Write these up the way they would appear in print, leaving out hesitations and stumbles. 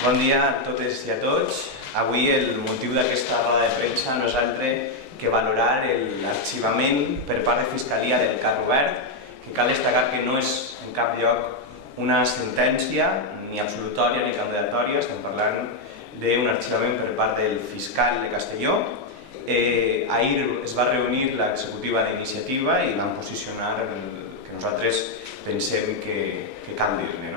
Bon dia a totes i a tots. Avui el motiu d'aquesta roda de premsa no és altre que valorar l'arxivament per part de Fiscalia del cas Robert, que cal destacar que no és en cap lloc una sentència ni absolutòria ni candidatòria, estem parlant d'un arxivament per part del fiscal de Castelló. Ahir es va reunir l'executiva d'iniciativa i van posicionar el que nosaltres pensem que cal dir-ne.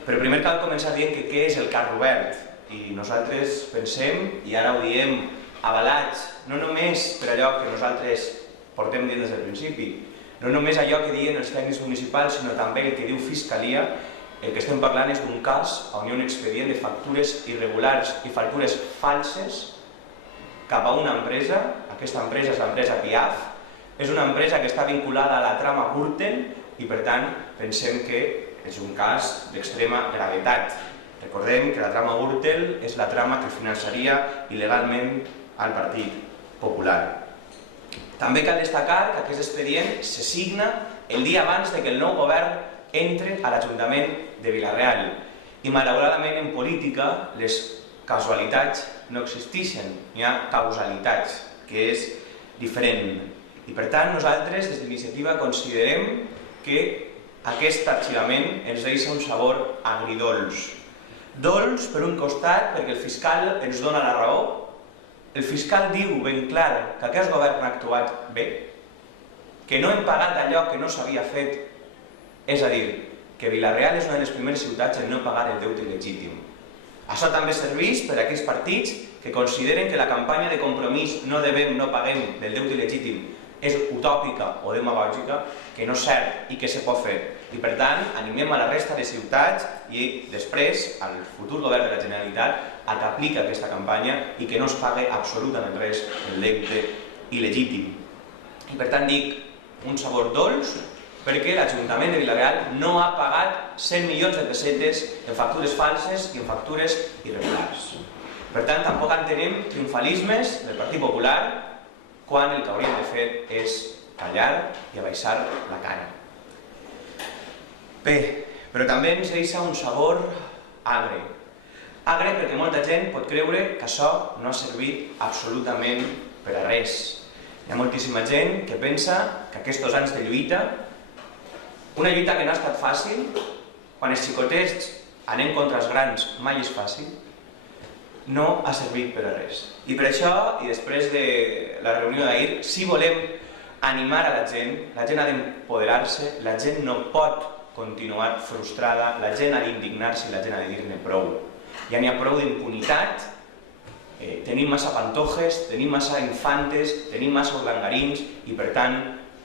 Però primer cal començar dient que què és el cas Robert, i nosaltres pensem, i ara ho diem avalats, no només per allò que nosaltres portem dient des del principi, no només allò que diuen els tècnics municipals, sinó també el que diu Fiscalia. El que estem parlant és d'un cas on hi ha un expedient de factures irregulars i factures falses cap a una empresa. Aquesta empresa és l'empresa Piaf, és una empresa que està vinculada a la trama Gürtel i per tant pensem que és un cas d'extrema gravetat. Recordem que la trama Gürtel és la trama que finançaria il·legalment al Partit Popular. També cal destacar que aquest expedient se signa el dia abans que el nou govern entre a l'Ajuntament de Vila-real. I malauradament en política les casualitats no existeixen, hi ha causalitats, que és diferent. I per tant nosaltres des d'iniciativa considerem que aquest arxivament ens deixa un sabor agridolç. Dolç per un costat perquè el fiscal ens dona la raó. El fiscal diu ben clar que aquest govern ha actuat bé, que no hem pagat allò que no s'havia fet, és a dir, que Vila-real és una de les primeres ciutats en no pagar el deute il·legítim. Això també serveix per a aquells partits que consideren que la campanya de compromís no devem, no paguem del deute il·legítim és utòpica o demagògica, que no és cert i que se pot fer. I per tant, animem a la resta de ciutats i després al futur govern de la Generalitat a que apliqui aquesta campanya i que no es pague absolutament res del deute il·legítim. I per tant dic un sabor dolç perquè l'Ajuntament de Vila-real no ha pagat 100 milions de pessetes en factures falses i en factures irregulars. Per tant, tampoc entenem triomfalismes del Partit Popular quan el que hauríem de fer és callar i abaixar la cara. Bé, però també ens deixa un sabor agre. Agre perquè molta gent pot creure que això no ha servit absolutament per a res. Hi ha moltíssima gent que pensa que aquests anys de lluita, una lluita que no ha estat fàcil, quan els xicotets anem contra els grans mai és fàcil, no ha servit per a res. I per això, i després de la reunió d'ahir, si volem animar a la gent ha d'empoderar-se, la gent no pot continuar frustrada, la gent ha d'indignar-se i la gent ha de dir-ne prou. Ja n'hi ha prou d'impunitat, tenim massa pantojes, tenim massa infantes, tenim massa urdangarins i per tant,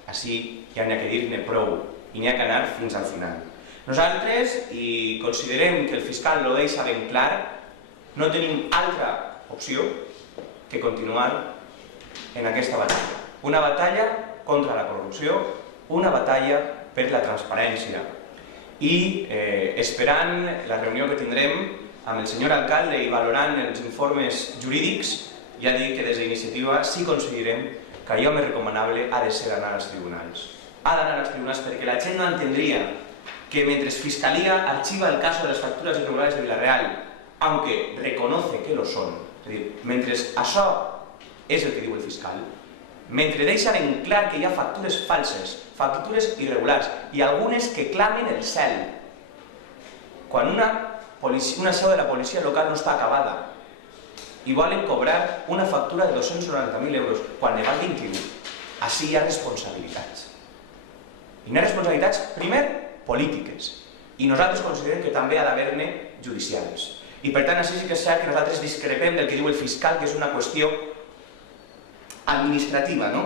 així ja n'hi ha que dir-ne prou i n'hi ha que anar fins al final. Nosaltres, i considerem que el fiscal ho deixa ben clar, no tenim altra opció que continuar en aquesta batalla. Una batalla contra la corrupció, una batalla per la transparència. I esperant la reunió que tindrem amb el senyor alcalde i valorant els informes jurídics, ja dic que des d'iniciativa sí considerem que allò més recomanable ha de ser anar als tribunals. Ha d'anar als tribunals perquè la gent no entendria que mentre Fiscalia arxiva el cas de les factures irregulares de Vila-real, aunque reconoce que lo son, és a dir, mentre això és el que diu el fiscal, mentre deixen en clar que hi ha factures falses, factures irregulars i algunes que clamen el cel, quan una seu de la policia local no està acabada i volen cobrar una factura de 290.000 euros quan ne val 21, així hi ha responsabilitats. I hi ha responsabilitats, primer, polítiques, i nosaltres considerem que també ha d'haver-ne judicials. I per tant, així sí que és cert que nosaltres discrepem del que diu el fiscal, que és una qüestió administrativa, ¿no?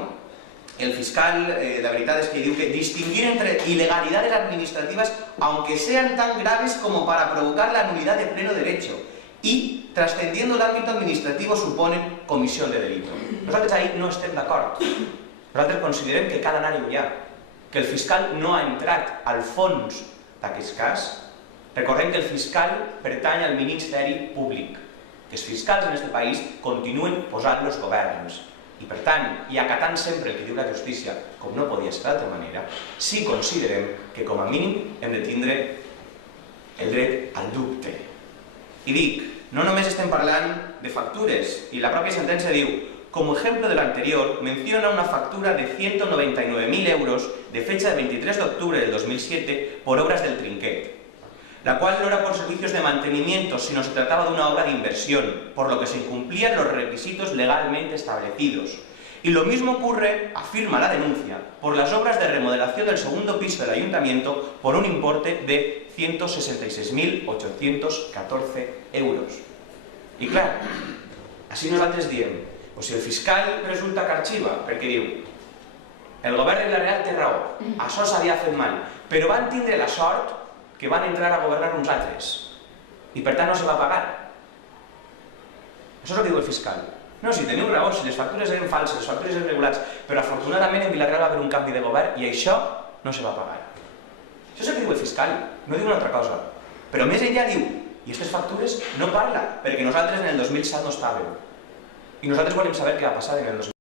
El fiscal, la veritat és que diu que distinguir entre ilegalidades administrativas, aunque sean tan graves como para provocar la nulidad de pleno derecho, y trascendiendo el ámbito administrativo suponen comisión de delito. Nosaltres ahí no estem d'acord. Nosaltres considerem que cal anar enllà, que el fiscal no ha entrat al fons d'aquest cas. Recordem que el fiscal pertany al Ministeri Públic, que els fiscals en aquest país continuen posant els governs. I per tant, i acatant sempre el que diu la justícia, com no podia ser d'altra manera, sí considerem que com a mínim hem de tindre el dret al dubte. I dic, no només estem parlant de factures, i la pròpia sentència diu, como ejemplo de lo anterior, menciona una factura de 199.000 euros de fecha de 23 de octubre del 2007 por obras del Trinquet, la cual no era por servicios de mantenimiento, sino se trataba de una obra de inversión, por lo que se incumplían los requisitos legalmente establecidos. Y lo mismo ocurre, afirma la denuncia, por las obras de remodelación del segundo piso del Ayuntamiento por un importe de 166.814 euros. I clar, així nosaltres diem, si el fiscal resulta que arxiva, perquè diu el govern de la Real té raó, això s'havia fet mal, però van tindre la sort que van entrar a governar uns altres i per tant no se va pagar. Això és el que diu el fiscal. No, si teniu raó, si les factures eren falses, les factures eren irregulars, però afortunadament en Vila-real va haver un canvi de govern i això no se va pagar. Això és el que diu el fiscal, no diu una altra cosa. Però més enllà diu, i aquestes factures no parla, perquè nosaltres en el 2007 no estàvem. I nosaltres volem saber què va passar en el 2007.